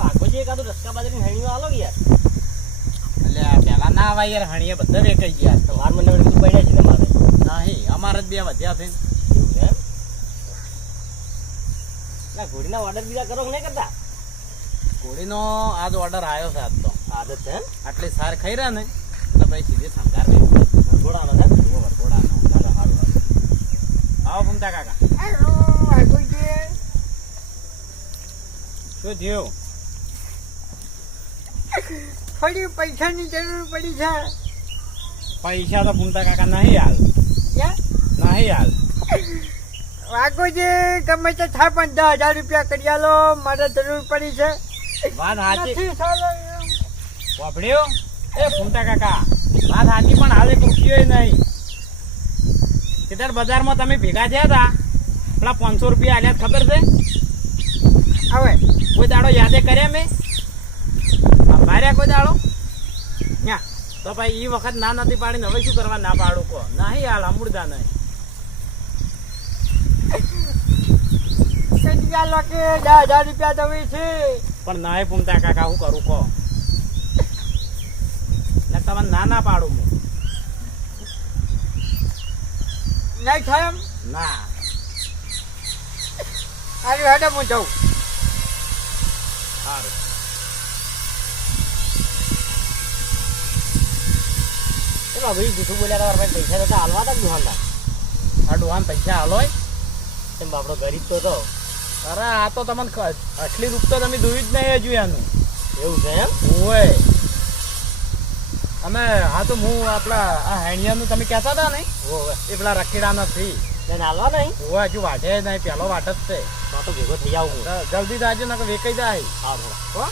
વાઘોજી એકાદું રસકા બાજરીની હણીઓ આલો યાર. એટલે પેલા ના આવા યાર હણીએ બધા વેચાઈ ગયા તો. મને બધું પડ્યા છે તમારે. નહીં અમારે જ બે વધ્યા છે. એવું છે એમ? ના ઘોડીના ઓર્ડર બીજા કરો નહીં કરતા? કોળીનો આજ ઓર્ડર આવ્યો છે આજ તો. આદત છે આટલી સાર ખાઈ રહ્યા ને એટલે ભાઈ સીધી સંગાર લઈ ઘોડાનો છે? વરઘોડાનો. આવો ફૂમતા કાકા. શું થયું? થોડી પૈસાની જરૂર પડી છે. પૈસા તો પૂનતા કાકા નહીં હાલ? નહીં હાલ. વાઘોજી ગમે તે થાય પણ દસ હજાર રૂપિયા કરી આલો મારે જરૂર પડી છે. વાત સાચી. વાપડ્યો એ ફૂમતા કાકા વાત સાચી પણ હાલે એક નહીં. કેદાર બજારમાં તમે ભેગા થયા હતા પેલા પાંચસો રૂપિયા આલ્યા ખબર છે? હવે? કોઈ દાડો યાદે કર્યા મેં? માર્યા કોઈ દાડો? ન્યા તો ભાઈ એ વખત ના નથી પાડીને હવે શું કરવા ના પાડું કો નહીં હાલ અમૃતા નહીં. પણ નહીં પૂમતા કાકા હું કરું કહો? ને તમને ના ના પાડું હું. નહીં થાય એમ? ના. સારું હેડે હું જાઉં. સારું. એ ભાઈ જૂઠું બોલ્યા તમારા પાસે પૈસા નતા હાલવા હતા દુકાનદાર આ ડોહાન પૈસા હાલોય એમ બાપડો ગરીબ તો હતો. અરે આ તો તમને આટલી રૂપ તો તમે દોઈ જ નહીં હજુ એનું. એવું છે એમ? ઓય. અમે હા તો હું આપણા આ હેણિયાનું તમે કહેતા હતા નહીં એ પેલા રખીડા નથી એને હાલવા નહીં? ઓય હજુ વાઢે નહીં પેલો વાટ જ છે. તો તો ભેગો થઈ આવું જલ્દી જ- આજે નકર વેકાઈ જાય. હા હારું. હો?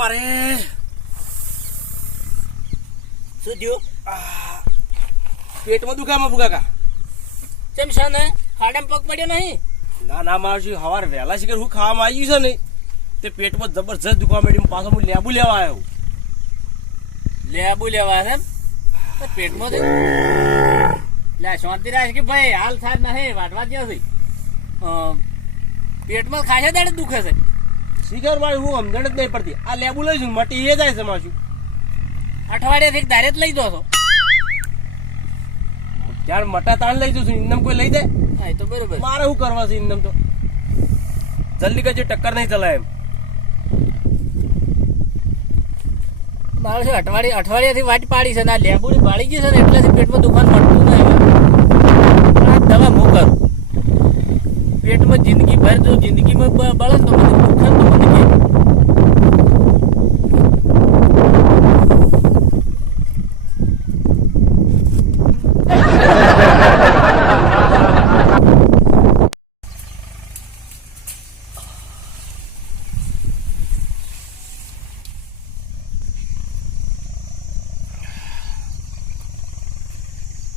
બાપા રે શું થયું? પેટમાં દુખામાં ભૂગાકા કેમ છે ને? હાડમ પગ પડ્યો નહીં? ના ના મારું હવાર વહેલા કે હું ખાવામાં આવી છે ને તે પેટમાં જબરજસ્ત દુખવા માંડ્યું પાછો હું લેબુ લેવા આવ્યો. લેબુ લેવા છે પેટમાં લે શાંતિ રાખ કે ભાઈ હાલ થાય નહીં વાટવા જ્યાં છે પેટમાં ખાશે દાડે દુખે છે. શીખર વાળી હું સમજણ જ નહીં પડતી. આ લેબુ લઈશું મટી એ જાય છે મારું અઠવાડિયાથી ધારે જ લઈ દો છો. ત્યારે મટા તાણ લઈ જશું ઇન્દમ કોઈ લઈ જાય? હા તો બરોબર. મારે શું કરવા છે ઇન્દમ તો? જલ્દી કરજો ટક્કર નહીં ચલાય એમ. મારે છે અઠવાડિયે અઠવાડિયાથી વાટ પાડી છે ને આ લેબુની પાડી ગઈ છે ને એટલેથી પેટમાં દુખાન મળતું નહીં. દવા કરું? પેટમાં જિંદગી ભર જો જિંદગીમાં બળે તો મને દુખાન તો મને કે?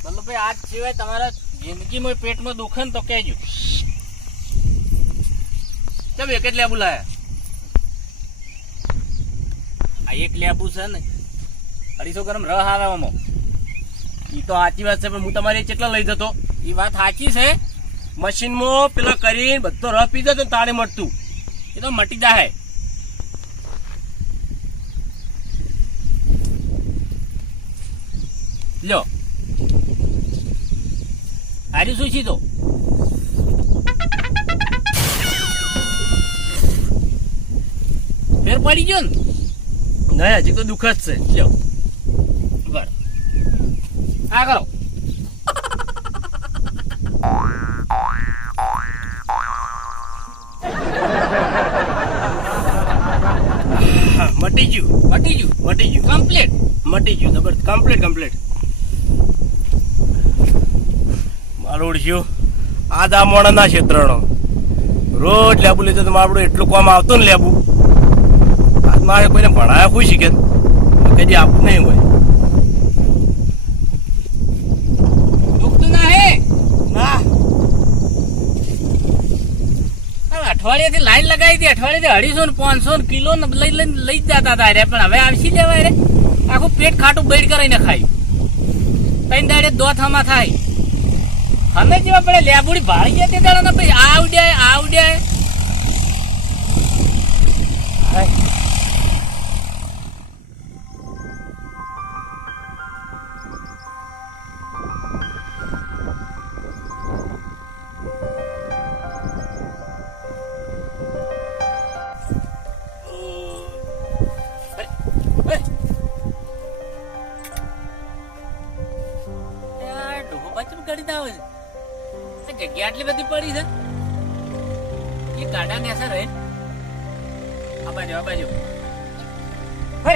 વલ્લભભાઈ આજ સિવાય તમારા જિંદગીમાં પેટમાં દુખન તો કહેજો. કેમ એક જ લેબુ લાયા? આ એક લેબુ છે ને, અઢીસો ગ્રામ રહ આવે આમાં. એ તો સાચી વાત છે, પણ હું તમારી કેટલા લઈ જતો? એ વાત સાચી છે. મશીનમાં પેલા કરીને બધો રહ પી જતો તારે મળતું. એ તો મટી જાય લ્યો. હારી શું સીધો ફેર પડી ગયો ને? નહીં હજી તો દુઃખ જ છે. લ્યો. બરાબર આ કરો. મટી ગયું. મટી ગયું. મટી ગયું. કમ્પ્લીટ મટી ગયું. જબર કમ્પ્લીટ કમ્પ્લીટ મારું ઓળખ્યું. આ દામોણાના ક્ષેત્રનો. રોજ લેબુ લીધો તો આપણું એટલું કામ આવતું ને લેબુ. મારે કોઈને ભણાયા કોઈ શીખે કદી આપવું નહીં હોય. દુખતું ના હે? ના. અઠવાડિયાથી લાઈન લગાવી હતી. અઠવાડિયાથી અઢીસો ને પાંચસો ને કિલો ને લઈ લઈને લઈ જ જતા હતા રે. પણ હવે આવશી લેવાય રે. આખું પેટ ખાટું બેડ કરીને ખાય. ત્રણ દાડે દોથામાં થાય. અમે જેવા પડે લેબુડી ભાળી ગયા તે દાડા ભાઈ. ના આવે જગ્યા આટલી બધી પડી છે. એ ગાડા ને અસર રહે. આ બાજુ આ બાજુ. હે.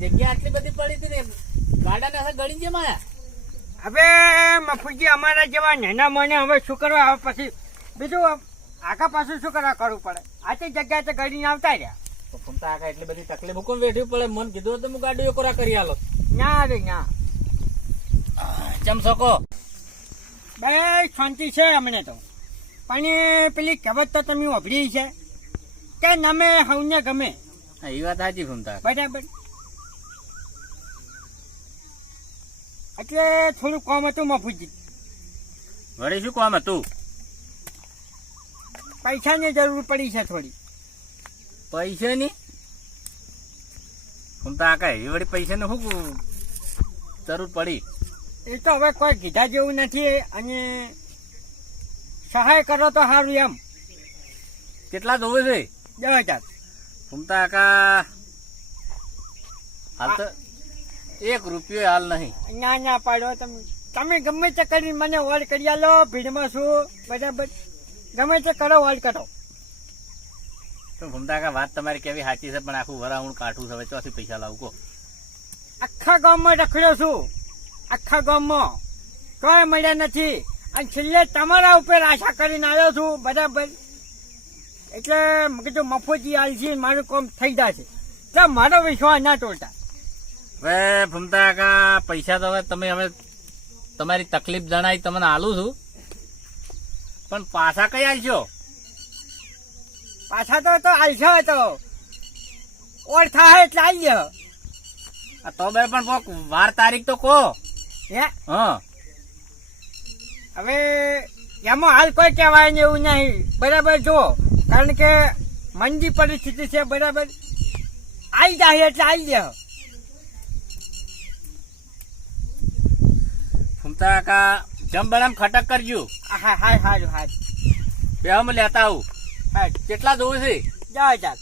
જગ્યા આટલી બધી પડી હતી ને ગાડા ના ગળી જેમ આયા. હવે મફુજી અમારા જેવા નાના મને હવે શું કરવા? હવે પછી બીજું આખા પાછું શું કરવા કરવું પડે? આ તે જગ્યાએ તો ગળીને આવતા રહ્યા. તો ભમતા એટલી બધી તકલીફ કોણ વેઠવી પડે? મન કીધું હતું હું ગાડીઓ કોરા કરી આલો. ના રે ના. ચમ શકો? બે શાંતિ છે અમને તો. પણ પેલી કહેવત તો તમે ઓભળી છે. કે નમે હવને ગમે. એ વાત સાચી ભમતા. બરાબર. એટલે થોડું કામ હતું મફુજી. વળી શું કામ હતું? પૈસાની જરૂર પડી છે થોડી. પૈસાની? હું તો આ એ વળી પૈસા ને શું જરૂર પડી. એ તો હવે કોઈ કીધા જેવું નથી અને સહાય કરો તો સારું એમ. કેટલા જોવે છે? દસ હજાર. હું તો આકા હાલ તો એક રૂપિયો હાલ નહીં. ના ના પાડો તમે તમે ગમે તે કરીને મને વોર્ડ કરી આલો ભીડમાં છું. બરાબર ગમે તે કરો વોર્ડ કરો. તો ભૂમતા વાત તમારી કેવી સાચી છે પણ આખું વરાહુણ કાઠું છે. હવે ચોથી પૈસા લાવું કો આખા ગામમાં રખડ્યો છું. આખા ગામમાં. કોઈ મળ્યા નથી. અને છેલ્લે તમારા ઉપર આશા કરીને આવ્યો છું બરાબર એટલે કીધું મફોજી છે મારું કામ થઈ જશે તો મારો વિશ્વાસ ના તોડતા. હવે ભમતા કા પૈસા તો હવે તમે હવે તમારી તકલીફ જણાવી તમને આલું છું. પણ પાછા કઈ આલશો? પાછા તો તો આલશો તો. ઓળખા થાય એટલે આવી ગયો આ તો બે પણ કોક વાર તારીખ તો કહો. હે? હા. હવે એમાં હાલ કોઈ કહેવાય ને એવું નહીં. બરાબર જો કારણ કે મંદી પરિસ્થિતિ છે બરાબર. આવી જાય એટલે આવી જાય ભમતા કાકા જમ ખટક કરજો. હા હા હા હા. બે હમ લેતા આવું. હા. કેટલા જોવે છે? જાય ચાલ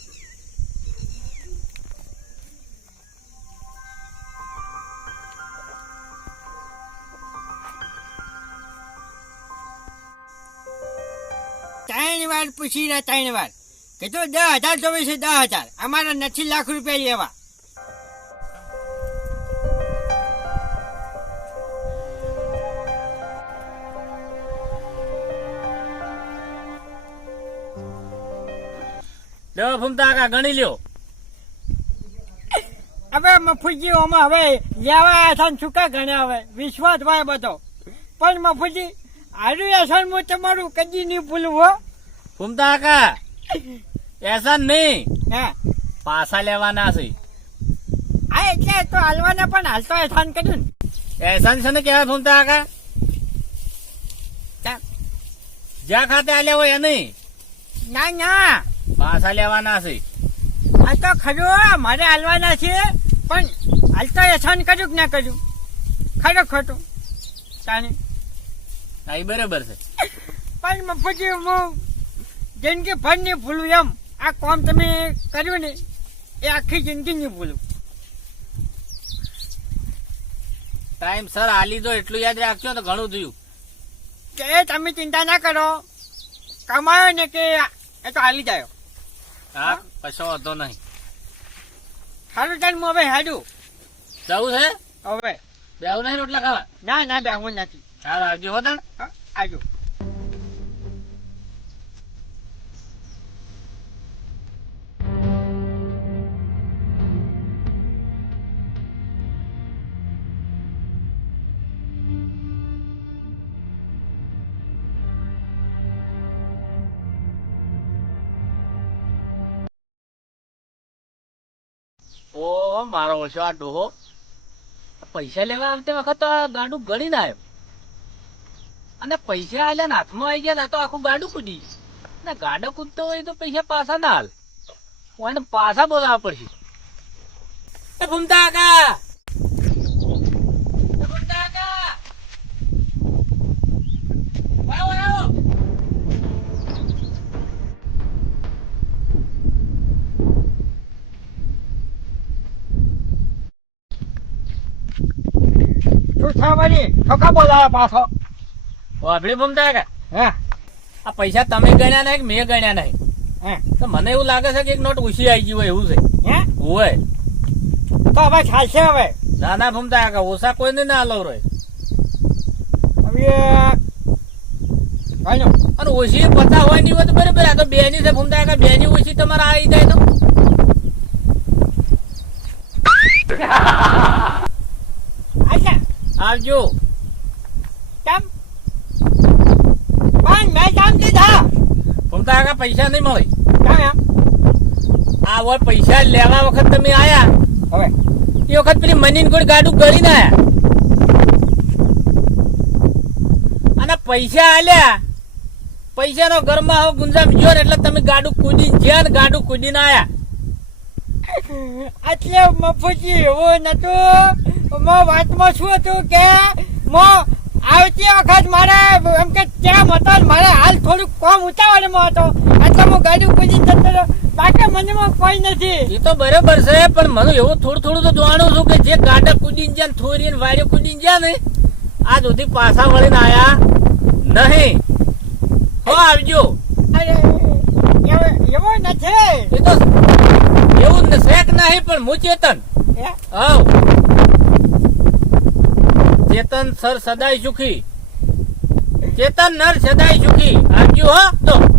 ત્રણ વાર પૂછી રહ્યા ત્રણ વાર. કીધું દસ હજાર જોવે છે દસ હજાર. અમારા નથી લાખ રૂપિયા લેવા. લો ફૂમતા કાકા ગણી લ્યો. હવે મફુજી ઓમાં હવે લેવા આસાન ચૂકા ગણ્યા હવે? વિશ્વાસ હોય બધો. પણ મફુજી આડું એસાન હું તમારું કદી નહીં ભૂલું હો. ફૂમતા કાકા એસાન નહીં. હે? પાછા લેવાના છે. આ એટલે તો હાલવાના પણ હાલતો એસાન કર્યું ને એસાન છે ને કેવા ફૂમતા કાકા? જ્યાં ખાતે આલ્યા હોય એ નહીં ના ના. પાછા લેવાના છે. આ તો ખરું મારે હાલવાના છે પણ હાલ તો એસાન કર્યું કે ના કર્યું? ખરો ખોટું. તાને તાઈ બરાબર છે. પણ મફજી હું જિંદગી ભર નહીં ભૂલું એમ. આ કામ તમે કર્યું ને એ આખી જિંદગી નહીં ભૂલું. ટાઈમ સર આલી દો એટલું યાદ રાખજો તો ઘણું થયું. કે તમે ચિંતા ના કરો. કમાયો ને કે એ તો હાલી જાય. હા કશો વાંધો નહીં. હાડું ટાઈમ હવે હાડું. જવું છે? હવે. બેવું નહીં રોટલા ખાવા? ના ના બેહવું નથી. ચાલ આવજો હો તણ. આજો ઓ મારો ઓછો આ ડોહો. પૈસા લેવા આવતી વખત ગાડું ગળી ના આવ્યો. અને પૈસા આલ્યા હાથમાં આવી ગયા તો આખું ગાડું કૂદી. ને ગાડો કૂદતો હોય તો પૈસા પાછા ના હાલ પાછા બોલાવવા પડશે. ભૂમતા કાકા એ ભૂમતા કાકા આવો આવો થવાની ઠોકા બોલાવે પાછો? વાપડી ભૂમતા કે? હે? આ પૈસા તમે ગણ્યા નહીં કે મેં ગણ્યા નહીં? હે? તો મને એવું લાગે છે કે એક નોટ ઓછી આવી ગઈ હોય એવું છે. હે? હોય. તો હવે ચાલશે હવે. ના ના ભમતા કાકા ઓછા કોઈને ના લવ રે હવે અને ઓછી પતા હોય નહીં હોય તો બરાબર. આ તો બે ની છે ભમતા કે બે ની ઓછી તમારે આવી જાય તો આજા આવજો. કેમ? પણ મેં કામ દીધા. ભમતા કાકા પૈસા નહીં મળે. કેમ એમ? આ હોય પૈસા લેવા વખત તમે આયા. હવે? એ વખત પેલી મની કોઈ ગાડું ગળી ના આયા. અને પૈસા આલ્યા. પૈસાનો ઘરમાં હવે ગુંજામ જો ને એટલે તમે ગાડું કૂદી જ્યાં ને ગાડું કૂદીને આયા. એટલે મફુજી એવો નતું. મો વાતમાં શું હતું કે મો આવતી વખત મારે એમ કે ત્યાં હતો મારે હાલ થોડુંક કોમ ઉતાવળમાં હતો. એટલે હું ગાડી કૂદી જતો બાકી મનમાં કોઈ નથી. એ તો બરાબર છે પણ મને એવું થોડું થોડું તો જાણું છું કે જે ગાડા કૂદીને જ્યાં થોરી વાડીઓ કૂદીને જ્યાં ને આ સુધી પાછા વળીને આયા નહીં. હો આવજો. એવું નથી. એ તો એવું ને શેક નહીં પણ હું ચેતન. હે? ચેતન સર સદાય સુખી. ચેતન નર સદાય સુખી. આવજો હો? તો.